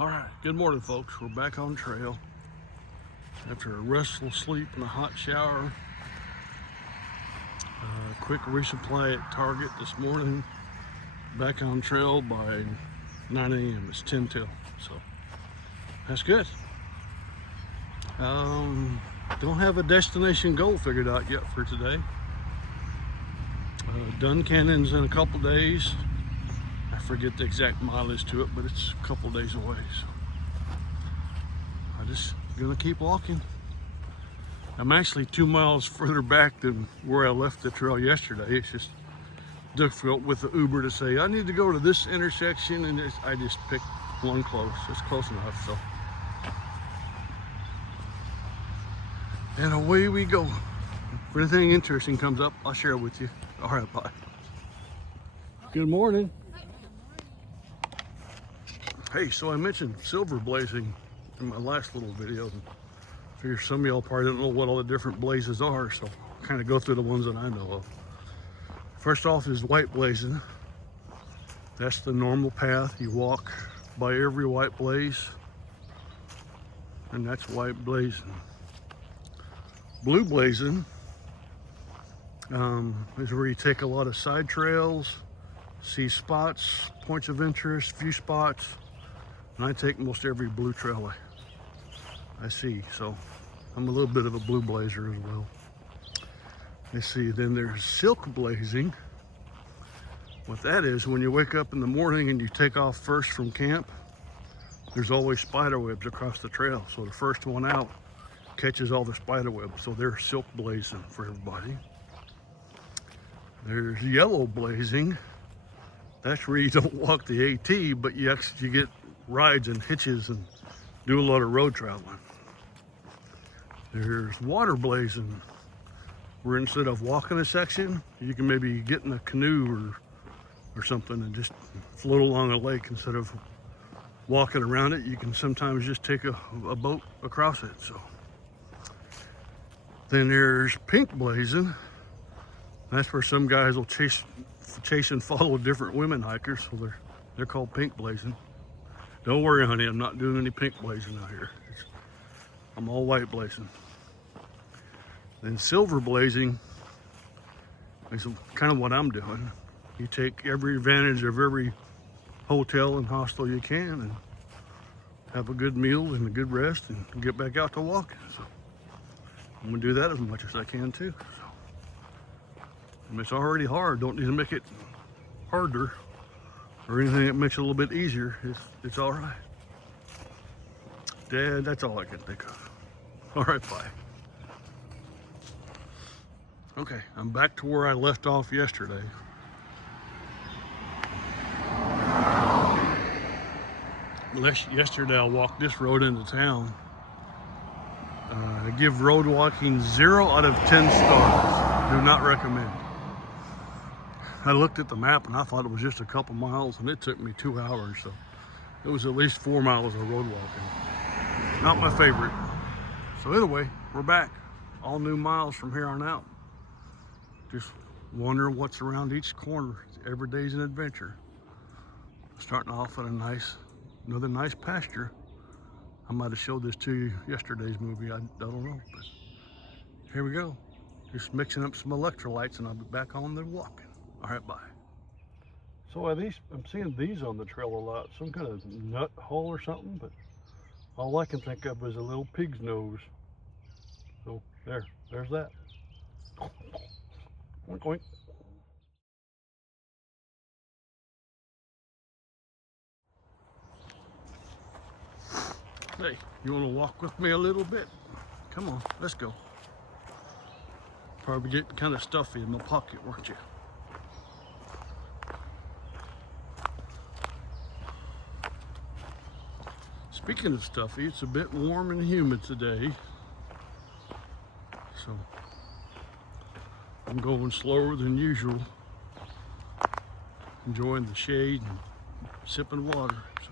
All right, good morning, folks. We're back on trail after a restful sleep and a hot shower. Quick resupply at Target this morning. Back on trail by 9 a.m. It's 10 till, so that's good. Don't have a destination goal figured out yet for today. Duncannon's in a couple days. I forget the exact mileage to it, but it's a couple days away. So I'm just gonna keep walking. I'm actually 2 miles further back than where I left the trail yesterday. It's just difficult with the Uber to say, I need to go to this intersection, and I just picked one close. It's close enough, so. And away we go. If anything interesting comes up, I'll share it with you. All right, bye. Good morning. Hey, so I mentioned silver blazing in my last little video. I figure some of y'all probably don't know what all the different blazes are, so I'll kind of go through the ones that I know of. First off is white blazing. That's the normal path. You walk by every white blaze, and that's white blazing. Blue blazing is where you take a lot of side trails, see spots, points of interest, few spots, and I take most every blue trail I see, so I'm a little bit of a blue blazer as well. Let's see, then there's silk blazing. What that is, when you wake up in the morning and you take off first from camp, there's always spider webs across the trail, so the first one out catches all the spider webs, so they're silk blazing for everybody. There's yellow blazing. That's where you don't walk the AT, but you get rides and hitches and do a lot of road traveling. There's water blazing, where instead of walking a section, you can maybe get in a canoe or something and just float along a lake instead of walking around it. You can sometimes just take a boat across it. So then there's pink blazing. That's where some guys will chase and follow different women hikers, so they're called pink blazing. Don't worry, honey, I'm not doing any pink blazing out here. I'm all white blazing. Then silver blazing is kind of what I'm doing. You take every advantage of every hotel and hostel you can and have a good meal and a good rest and get back out to walking. So I'm gonna do that as much as I can too. So, and it's already hard, don't need to make it harder or anything that makes it a little bit easier. It's all right. Dad, that's all I can think of. All right, bye. Okay, I'm back to where I left off yesterday. Yesterday I walked this road into town. I give road walking 0 out of 10 stars. Do not recommend. I looked at the map and I thought it was just a couple miles, and it took me 2 hours, so it was at least 4 miles of road walking. Not my favorite. So anyway, we're back. All new miles from here on out. Just wondering what's around each corner. Every day's an adventure. Starting off at another nice pasture. I might have showed this to you yesterday's movie. I don't know, but here we go. Just mixing up some electrolytes and I'll be back on the walking. All right, bye. So I'm seeing these on the trail a lot. Some kind of nut hole or something, but all I can think of is a little pig's nose. So there's that. Oink, oink. Hey, you want to walk with me a little bit? Come on, let's go. Probably getting kind of stuffy in my pocket, weren't you? Speaking of stuffy, it's a bit warm and humid today. So I'm going slower than usual. Enjoying the shade and sipping water. So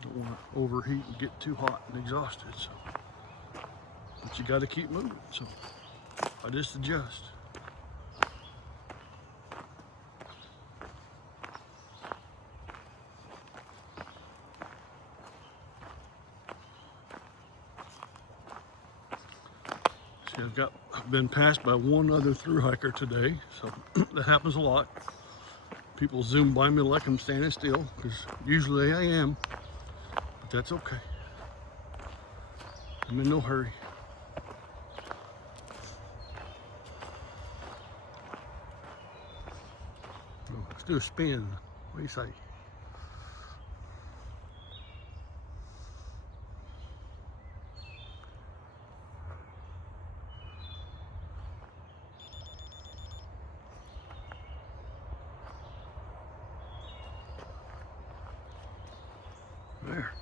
don't want to overheat and get too hot and exhausted. So, but you got to keep moving. So I just adjust. I've been passed by one other through hiker today, so that happens a lot. People zoom by me like I'm standing still, because usually I am, but that's okay. I'm in no hurry. Let's do a spin. What do you say? There.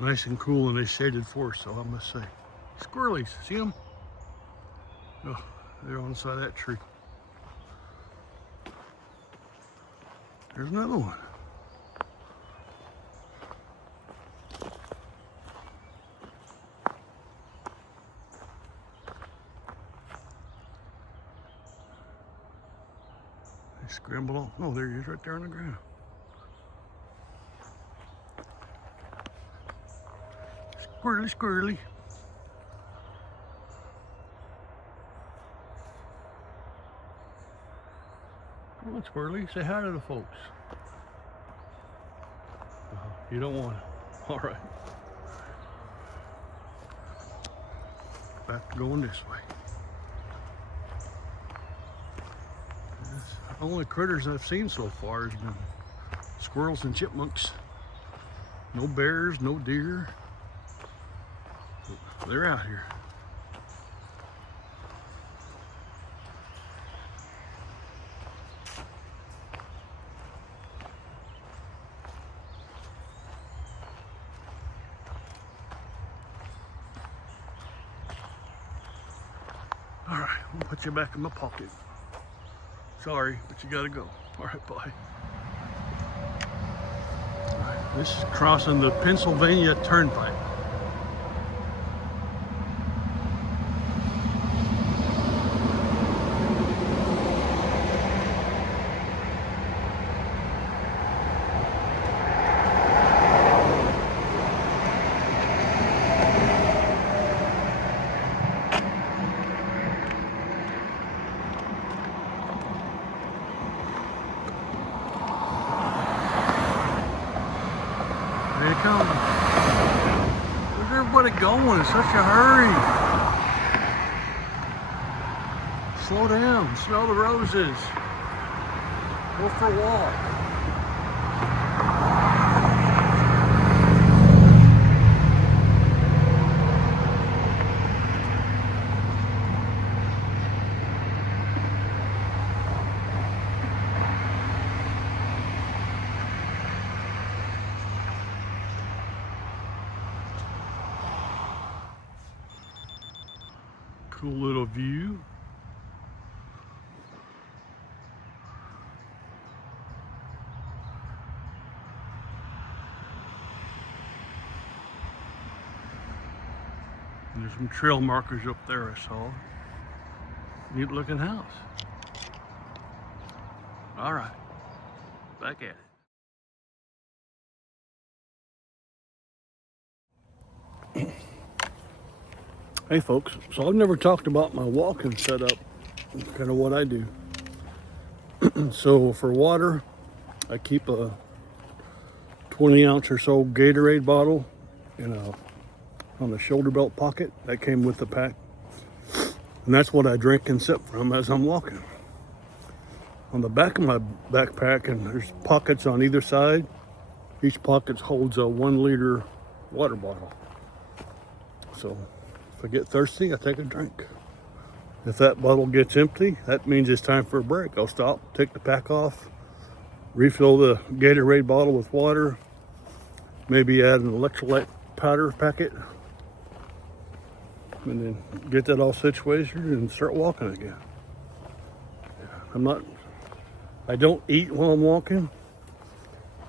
Nice and cool in a shaded forest, though, I must say. Squirrelies, see them? Oh, they're on the side of that tree. There's another one. They scramble off. Oh, there he is, right there on the ground. Squirrely, squirrely. Come on, squirrely, say hi to the folks. You don't want to. All right. Back to going this way. The only critters I've seen so far has been squirrels and chipmunks. No bears, no deer. They're out here. All right, I'll put you back in my pocket. Sorry, but you gotta go. All right, bye. All right, this is crossing the Pennsylvania Turnpike. There you come. Where's everybody going in such a hurry? Slow down, smell the roses. Go for a walk. Cool little view. And there's some trail markers up there I saw. Neat looking house. All right, back at it. Hey folks, so I've never talked about my walking setup, kind of what I do. So for water, I keep a 20-ounce or so Gatorade bottle on the shoulder belt pocket that came with the pack. And that's what I drink and sip from as I'm walking. On the back of my backpack, and there's pockets on either side, each pocket holds a 1 liter water bottle. So if I get thirsty, I take a drink. If that bottle gets empty, that means it's time for a break. I'll stop, take the pack off, refill the Gatorade bottle with water, maybe add an electrolyte powder packet, and then get that all situated and start walking again. I don't eat while I'm walking.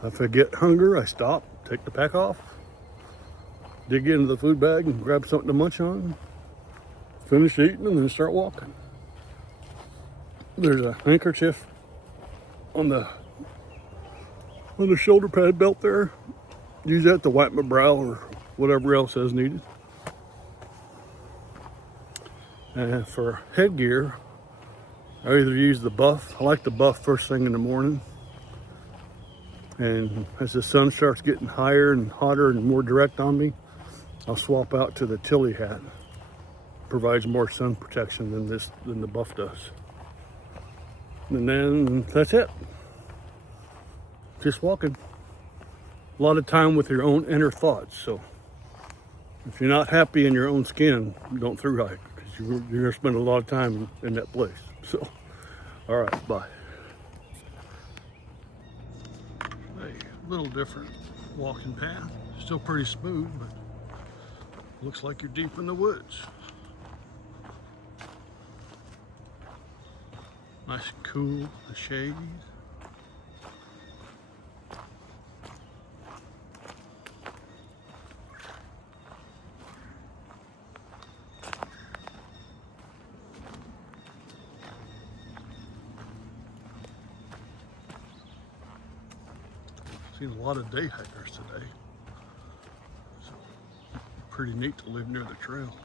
If I get hunger, I stop, take the pack off, dig into the food bag and grab something to munch on, finish eating, and then start walking. There's a handkerchief on the shoulder pad belt there. Use that to wipe my brow or whatever else is needed. And for headgear, I either use the buff. I like the buff first thing in the morning. And as the sun starts getting higher and hotter and more direct on me, I'll swap out to the Tilly hat. Provides more sun protection than the buff does. And then that's it. Just walking. A lot of time with your own inner thoughts. So if you're not happy in your own skin, don't through hike, because you're going to spend a lot of time in that place. So, all right, bye. Hey, a little different walking path. Still pretty smooth, but looks like you're deep in the woods. Nice and cool, the shade. Seen a lot of day hikers today. So pretty neat to live near the trail.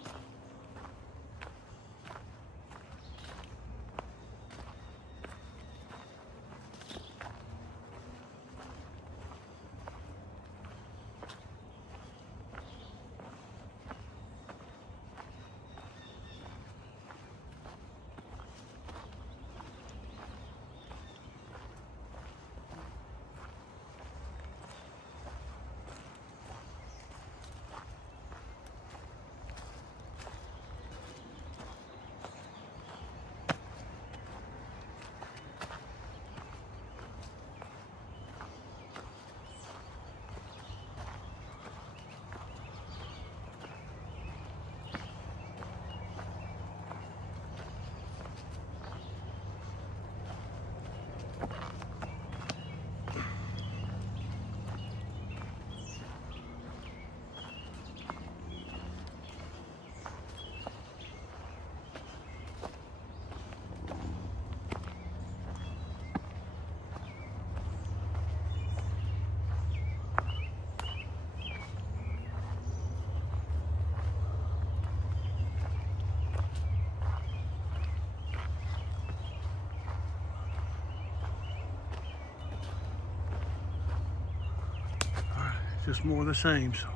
Just more of the same. So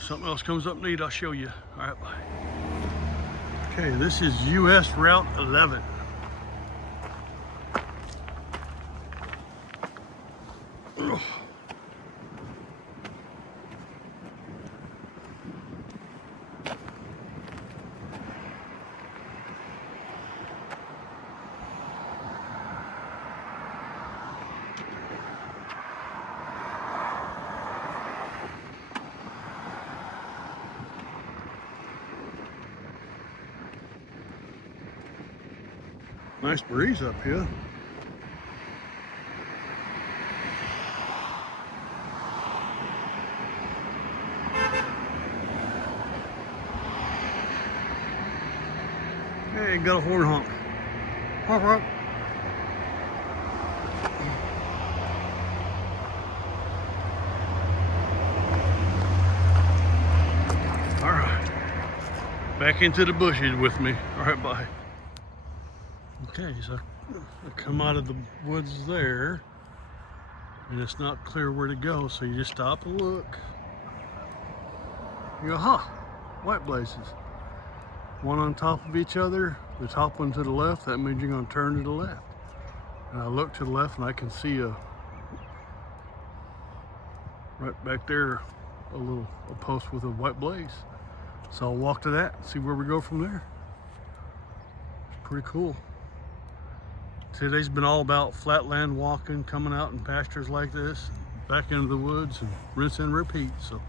something else comes up neat, I'll show you. All right, bye. Okay, this is US Route 11. Ugh. Nice breeze up here. Hey, got a horn honk. Honk, honk. All right, back into the bushes with me. All right, bye. Okay, so I come out of the woods there, and it's not clear where to go, so you just stop and look. You go, huh, white blazes. One on top of each other, the top one to the left, that means you're gonna turn to the left. And I look to the left and I can see right back there, a post with a white blaze. So I'll walk to that and see where we go from there. It's pretty cool. Today's been all about flatland walking, coming out in pastures like this, back into the woods, and rinse and repeat. So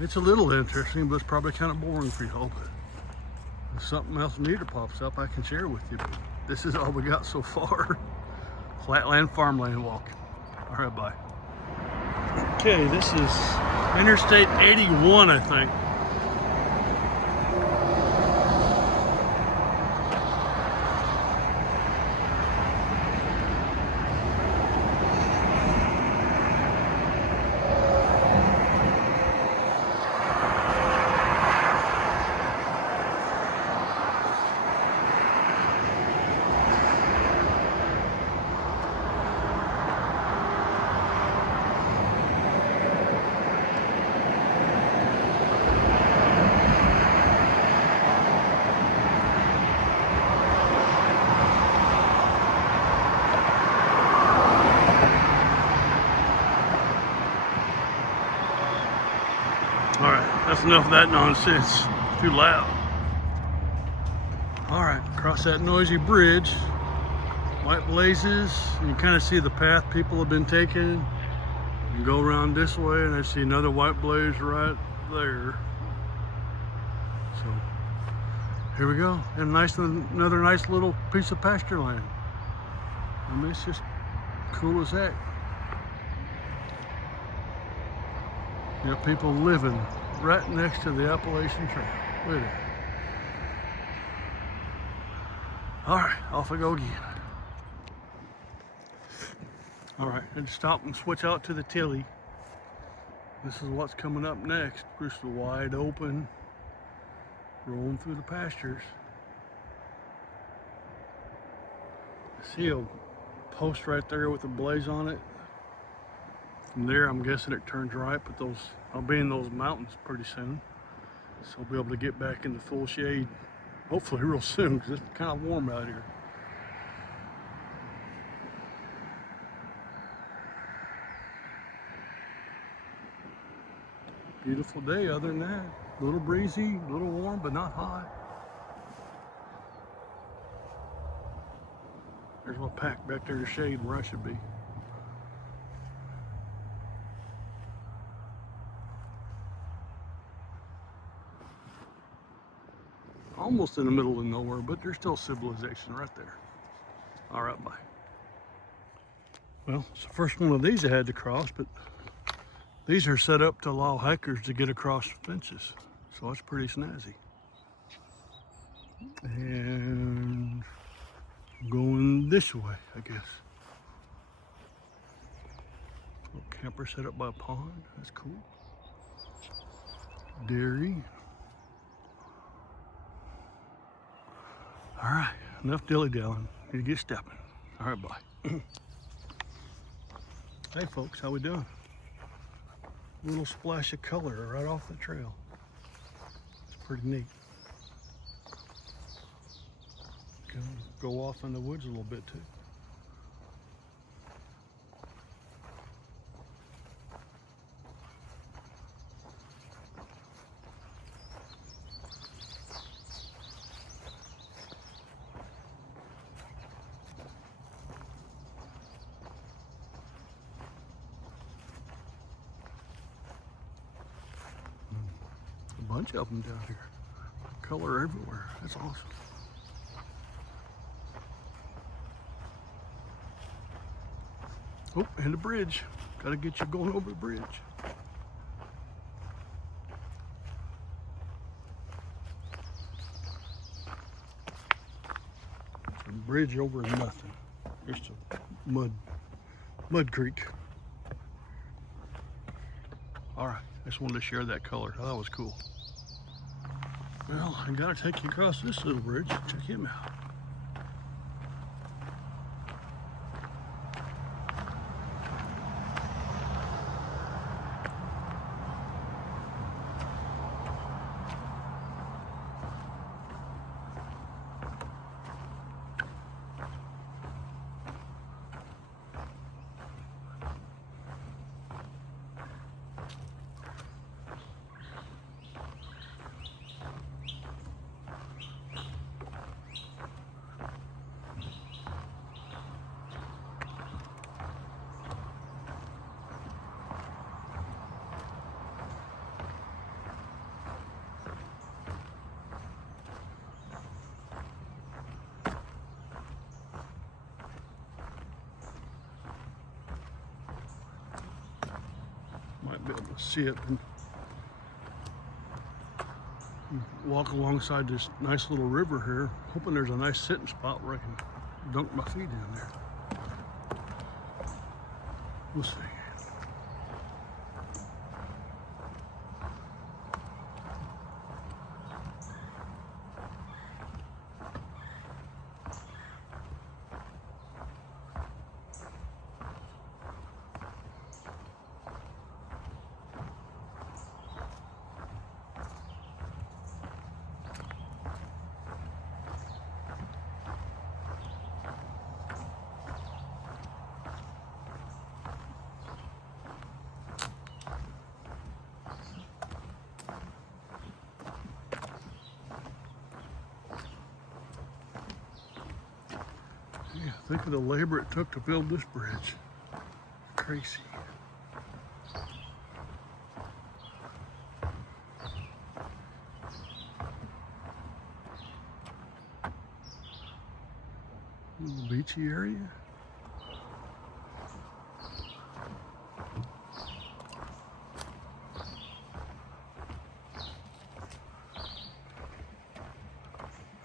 it's a little interesting, but it's probably kind of boring for y'all. But if something else neater pops up, I can share with you. But this is all we got so far. Flatland, farmland walking. All right, bye. Okay, this is Interstate 81, I think. enough of that nonsense. Too loud. All right, across that noisy bridge, white blazes, and you kind of see the path people have been taking. You go around this way, and I see another white blaze right there. So here we go, and another nice little piece of pasture land. I mean, it's just cool as heck. You got people living right next to the Appalachian Trail. Look at that. All right, off I go again. All right, and stop and switch out to the Tilly. This is what's coming up next. Just wide open, rolling through the pastures. I see a post right there with a blaze on it. From there, I'm guessing it turns right, but I'll be in those mountains pretty soon. So I'll be able to get back in the full shade, hopefully real soon, because it's kind of warm out here. Beautiful day other than that. A little breezy, a little warm, but not hot. There's my pack back there to shade where I should be. Almost in the middle of nowhere, but there's still civilization right there. All right, bye. Well, it's the first one of these I had to cross, but these are set up to allow hikers to get across fences. So it's pretty snazzy. And going this way, I guess. Little camper set up by a pond. That's cool. Dairy. All right, enough dilly-dallying. Need to get stepping. All right, bye. Hey folks, how we doing? Little splash of color right off the trail. It's pretty neat. Go off in the woods a little bit too. A bunch of them down here. Color everywhere. That's awesome. Oh, and the bridge. Gotta get you going over the bridge. It's a bridge over nothing. Just a mud creek. All right, I just wanted to share that color. Oh, that was cool. Well, I gotta take you across this little bridge. Check him out. Might be able to see it and walk alongside this nice little river here, hoping there's a nice sitting spot where I can dunk my feet in there. We'll see. Yeah, think of the labor it took to build this bridge. Crazy. Little beachy area.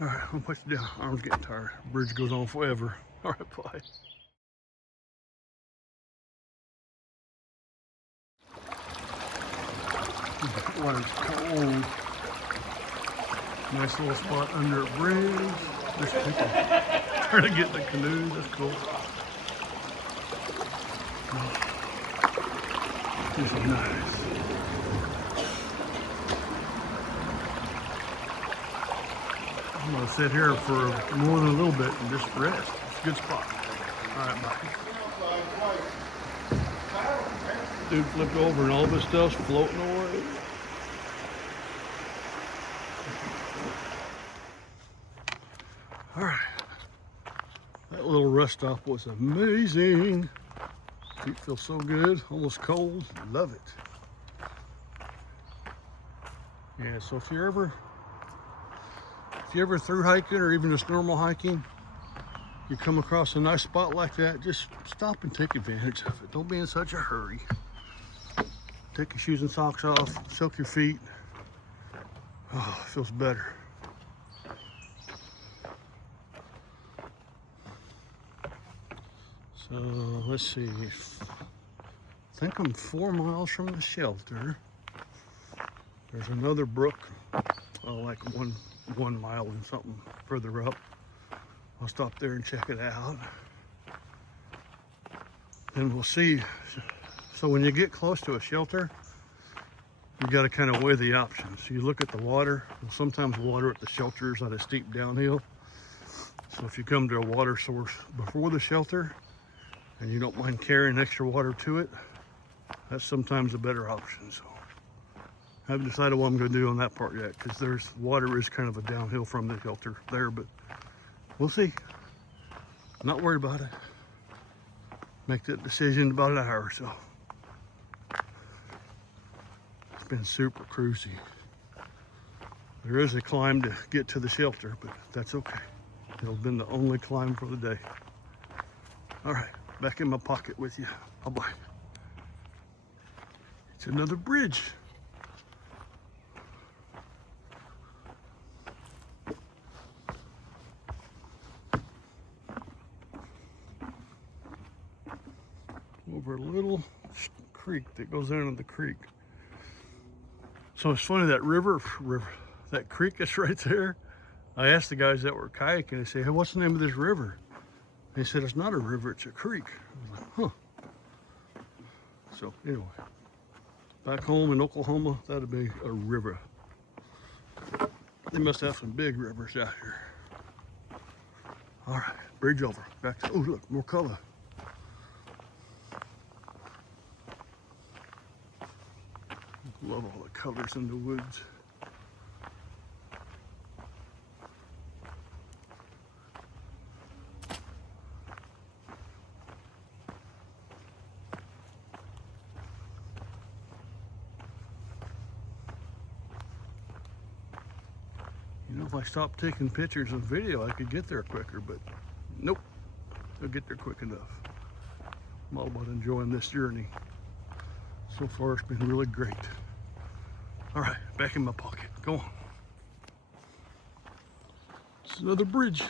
All right, I'm gonna put you down. Arm's getting tired. Bridge goes on forever. All right, bye. When it's cold, nice little spot under a bridge. There's people trying to get in the canoe. That's cool. This is nice. I'm gonna sit here for more than a little bit and just rest. It's a good spot. All right, bye. Dude flipped over and all of his stuff's floating away. All right. That little rest stop was amazing. Feet feel so good, almost cold. Love it. Yeah, so if you're ever through hiking or even just normal hiking, you come across a nice spot like that, just stop and take advantage of it. Don't be in such a hurry. Take your shoes and socks off, soak your feet. Oh, it feels better. So let's see. I think I'm 4 miles from the shelter. There's another brook, like one mile and something further up. I'll stop there and check it out. And we'll see. So when you get close to a shelter, you got to kind of weigh the options. You look at the water. Well, sometimes water at the shelter is at a steep downhill. So if you come to a water source before the shelter and you don't mind carrying extra water to it, that's sometimes a better option. So I haven't decided what I'm going to do on that part yet, because there's water is kind of a downhill from the shelter there, but we'll see. I'm not worried about it. Make that decision in about an hour or so. It's been super cruisy. There is a climb to get to the shelter, but that's okay. It'll have been the only climb for the day. All right, back in my pocket with you. Bye-bye. It's another bridge. Over a little creek that goes down to the creek. So it's funny, that river, that creek that's right there. I asked the guys that were kayaking, they say, hey, what's the name of this river? They said, it's not a river, it's a creek. I was like, huh. So anyway, back home in Oklahoma, that'd be a river. They must have some big rivers out here. All right, bridge over. Back to, oh look, more color. Love all the colors in the woods. You know, if I stopped taking pictures and video, I could get there quicker, but nope, I'll get there quick enough. I'm all about enjoying this journey. So far, it's been really great. All right, back in my pocket. Go on. It's another bridge.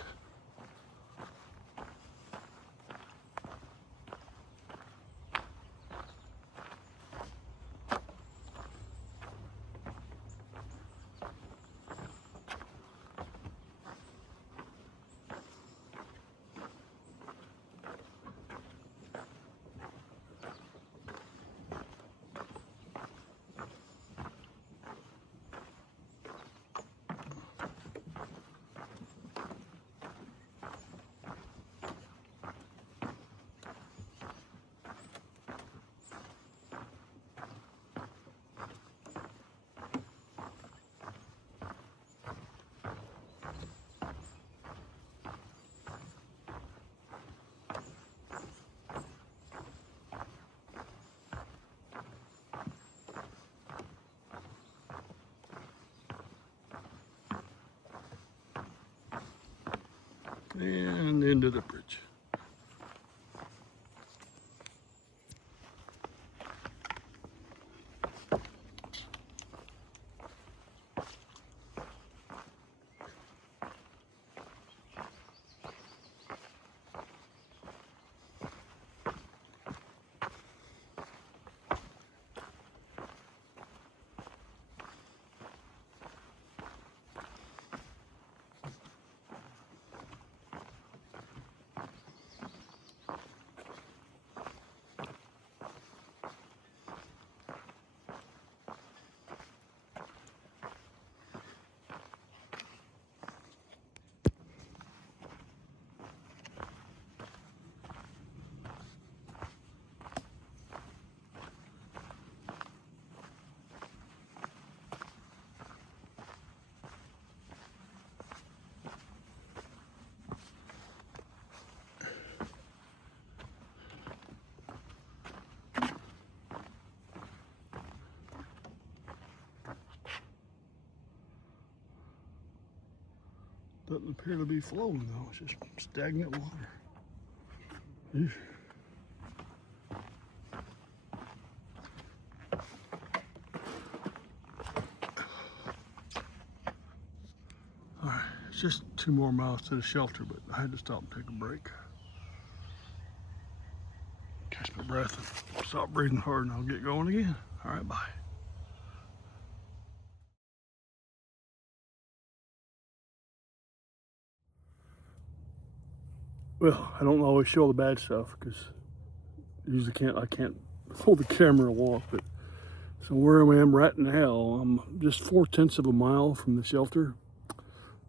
and into the bridge. Doesn't appear to be flowing though, it's just stagnant water. Eesh. Alright, it's just 2 more miles to the shelter, but I had to stop and take a break. Catch my breath and stop breathing hard and I'll get going again. Alright, bye. Well, I don't always show the bad stuff because usually I can't hold the camera aloft, but so where I am right now, I'm just 4/10 of a mile from the shelter.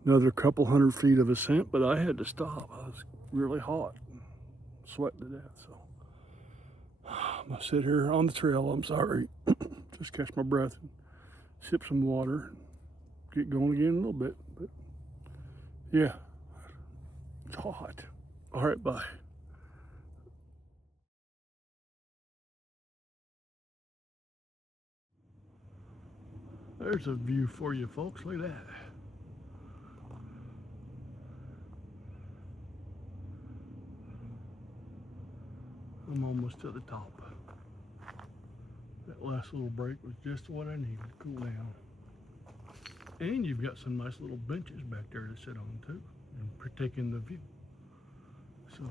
Another couple hundred feet of ascent, but I had to stop. I was really hot, sweating to death. So I'm gonna sit here on the trail. I'm sorry, just catch my breath, and sip some water, and get going again in a little bit. But yeah, it's hot. All right, bye. There's a view for you folks, look at that. I'm almost to the top. That last little break was just what I needed to cool down. And you've got some nice little benches back there to sit on too, and partake in the view. So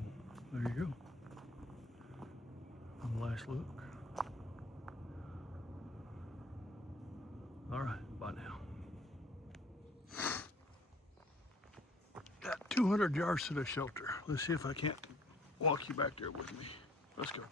there you go. One last look. All right, bye now. Got 200 yards to the shelter. Let's see if I can't walk you back there with me. Let's go.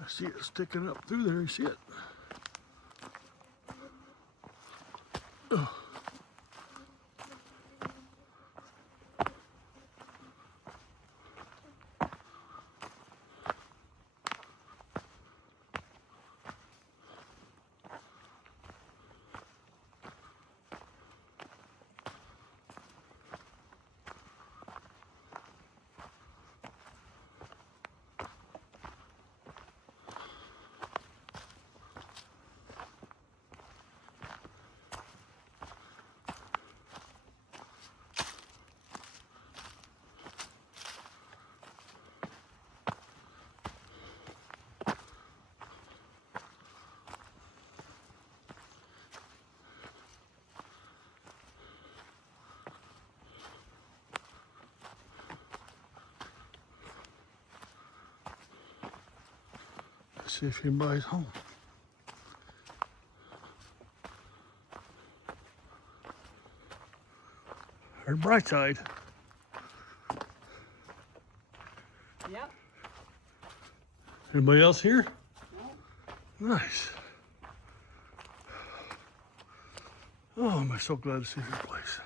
I see it sticking up through there, you see it? Ugh. See if anybody's home. Heard Brightside. Yep. Anybody else here? No. Nice. Oh, am I so glad to see your place.